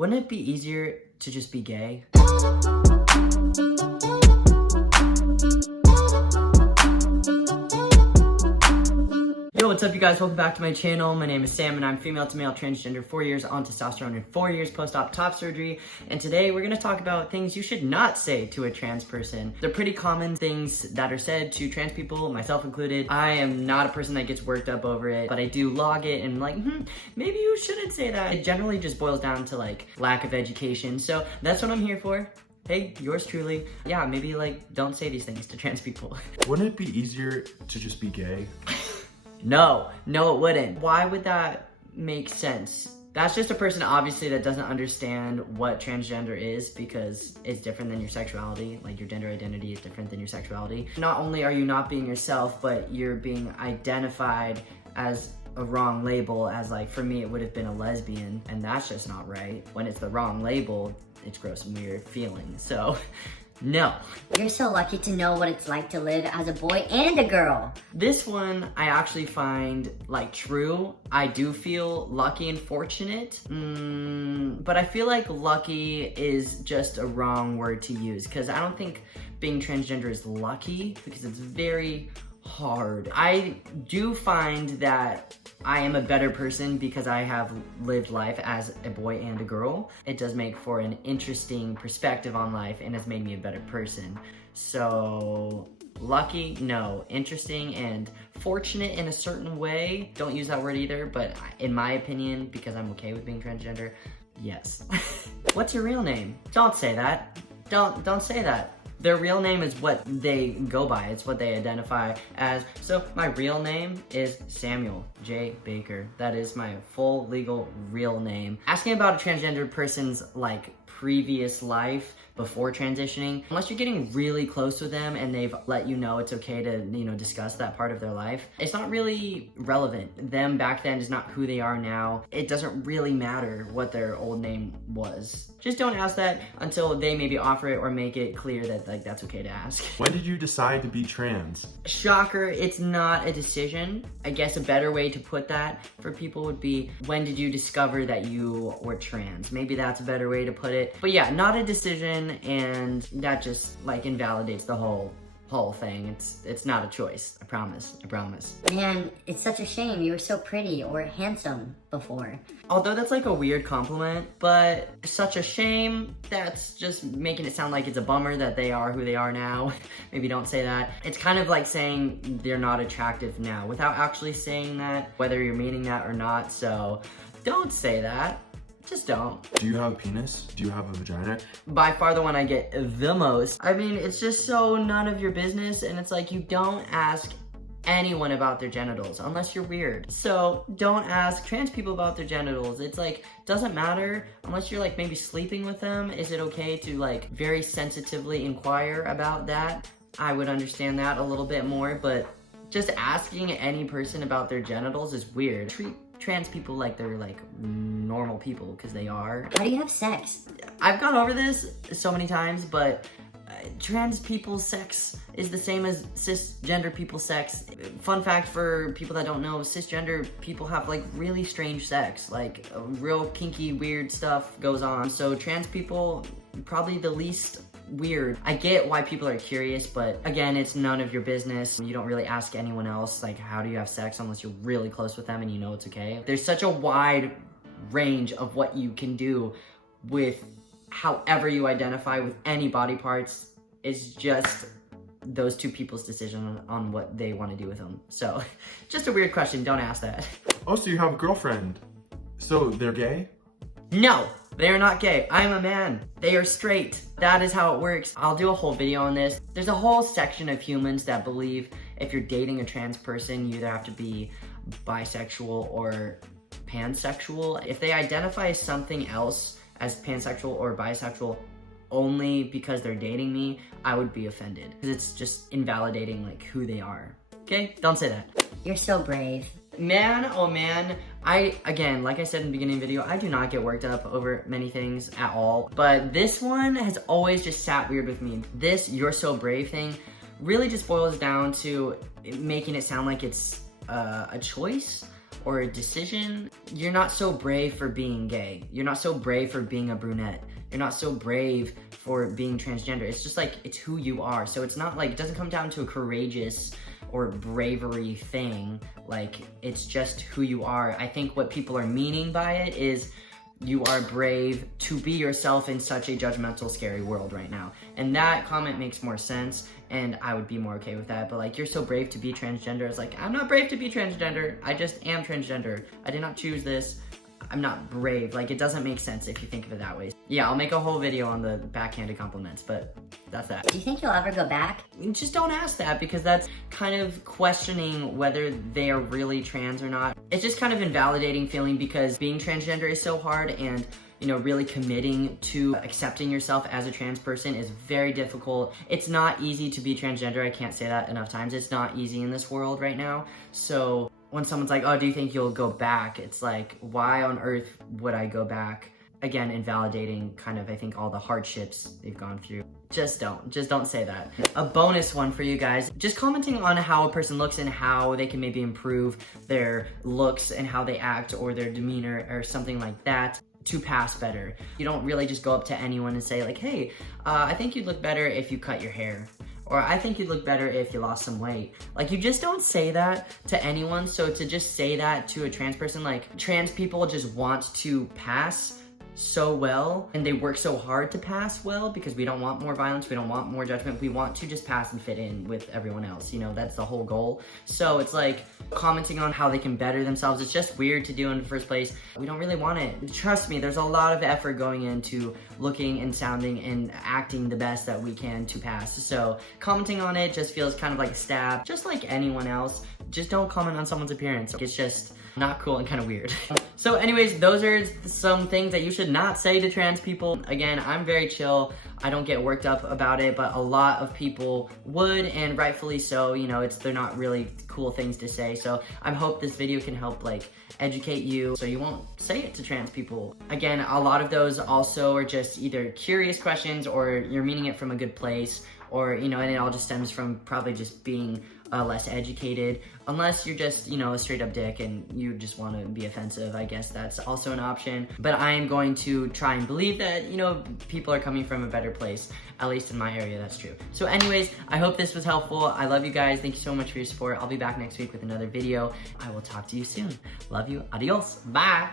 Wouldn't it be easier to just be gay? Yo, what's up you guys? Welcome back to my channel. My name is Sam and I'm female to male transgender, 4 years on testosterone and 4 years post-op top surgery. And today we're gonna talk about things you should not say to a trans person. They're pretty common things that are said to trans people, myself included. I am not a person that gets worked up over it, but I do log it and like, maybe you shouldn't say that. It generally just boils down to like lack of education. So that's what I'm here for. Hey, yours truly. Yeah, maybe like don't say these things to trans people. Wouldn't it be easier to just be gay? No, it wouldn't. Why would that make sense? That's just a person obviously that doesn't understand what transgender is because it's different than your sexuality. Like your gender identity is different than your sexuality. Not only are you not being yourself, but you're being identified as a wrong label, as like for me it would have been a lesbian, and that's just not right. When it's the wrong label, it's gross and weird feeling. So no. You're so lucky to know what it's like to live as a boy and a girl. This one I actually find like true. I do feel lucky and fortunate, but I feel like lucky is just a wrong word to use because I don't think being transgender is lucky because it's very hard. I do find that I am a better person because I have lived life as a boy and a girl. It does make for an interesting perspective on life and has made me a better person. So lucky, no. Interesting and fortunate in a certain way. Don't use that word either, but in my opinion, because I'm okay with being transgender, yes. What's your real name? Don't say that. Don't say that. Their real name is what they go by. It's what they identify as. So my real name is Samuel J. Baker. That is my full legal real name. Asking about a transgendered person's like previous life before transitioning, unless you're getting really close with them and they've let you know it's okay to, discuss that part of their life, it's not really relevant. Them back then is not who they are now. It doesn't really matter what their old name was. Just don't ask that until they maybe offer it or make it clear that like that's okay to ask. When did you decide to be trans? Shocker, it's not a decision. I guess a better way to put that for people would be, when did you discover that you were trans? Maybe that's a better way to put it. But yeah, not a decision, and that just like invalidates the whole thing. It's not a choice. I promise. Man, it's such a shame. You were so pretty or handsome before. Although that's like a weird compliment, but such a shame, that's just making it sound like it's a bummer that they are who they are now. Maybe don't say that. It's kind of like saying they're not attractive now without actually saying that, whether you're meaning that or not. So don't say that. Just don't. Do you have a penis? Do you have a vagina? By far the one I get the most. I mean, it's just so none of your business, and it's like you don't ask anyone about their genitals unless you're weird. So don't ask trans people about their genitals. It's like, doesn't matter unless you're like maybe sleeping with them. Is it okay to like very sensitively inquire about that? I would understand that a little bit more, but just asking any person about their genitals is weird. Treat trans people like they're like normal people, because they are. How do you have sex? I've gone over this so many times, but trans people's sex is the same as cisgender people's sex. Fun fact for people that don't know, cisgender people have like really strange sex, like real kinky, weird stuff goes on. So trans people, probably the least weird. I get why people are curious, but again, it's none of your business. You don't really ask anyone else, like, how do you have sex, unless you're really close with them and you know it's okay. There's such a wide range of what you can do with however you identify with any body parts. It's just those two people's decision on what they want to do with them. So just a weird question. Don't ask that. Oh, so you have a girlfriend. So they're gay? No, they are not gay. I am a man. They are straight. That is how it works. I'll do a whole video on this. There's a whole section of humans that believe if you're dating a trans person, you either have to be bisexual or pansexual. If they identify something else as pansexual or bisexual only because they're dating me, I would be offended, because it's just invalidating like who they are. Okay? Don't say that. You're so brave. Man, oh man, again, like I said in the beginning of the video, I do not get worked up over many things at all, but this one has always just sat weird with me. This "you're so brave" thing really just boils down to making it sound like it's a choice or a decision. You're not so brave for being gay. You're not so brave for being a brunette. You're not so brave for being transgender. It's just like, it's who you are. So it's not like, it doesn't come down to a courageous or bravery thing. Like, it's just who you are. I think what people are meaning by it is you are brave to be yourself in such a judgmental, scary world right now. And that comment makes more sense, and I would be more okay with that. But like, you're so brave to be transgender. It's like, I'm not brave to be transgender. I just am transgender. I did not choose this. I'm not brave. Like, it doesn't make sense if you think of it that way. Yeah, I'll make a whole video on the backhanded compliments, but that's that. Do you think you'll ever go back? Just don't ask that, because that's kind of questioning whether they are really trans or not. It's just kind of invalidating feeling, because being transgender is so hard, and you know, really committing to accepting yourself as a trans person is very difficult. It's not easy to be transgender. I can't say that enough times. It's not easy in this world right now. So when someone's like, oh, do you think you'll go back? It's like, why on earth would I go back? Again, invalidating kind of, I think, all the hardships they've gone through. Just don't say that. A bonus one for you guys, just commenting on how a person looks and how they can maybe improve their looks and how they act or their demeanor or something like that to pass better. You don't really just go up to anyone and say like, hey, I think you'd look better if you cut your hair. Or I think you'd look better if you lost some weight. Like, you just don't say that to anyone. So to just say that to a trans person, like, trans people just want to pass so well, and they work so hard to pass well, because we don't want more violence, we don't want more judgment, we want to just pass and fit in with everyone else, you know, that's the whole goal. So it's like, commenting on how they can better themselves, it's just weird to do in the first place. We don't really want it. Trust me, there's a lot of effort going into looking and sounding and acting the best that we can to pass. So commenting on it just feels kind of like a stab, just like anyone else. Just don't comment on someone's appearance. It's just not cool and kind of weird. So anyways, those are some things that you should not say to trans people. Again, I'm very chill. I don't get worked up about it, but a lot of people would, and rightfully so. You know, they're not really cool things to say. So I hope this video can help like educate you so you won't say it to trans people. Again, a lot of those also are just either curious questions or you're meaning it from a good place, or, you know, and it all just stems from probably just being less educated, unless you're just, you know, a straight up dick and you just want to be offensive. I guess that's also an option, but I am going to try and believe that, you know, people are coming from a better place, at least in my area. That's true. So anyways, I hope this was helpful. I love you guys. Thank you so much for your support. I'll be back next week with another video. I will talk to you soon. Love you. Adios. Bye.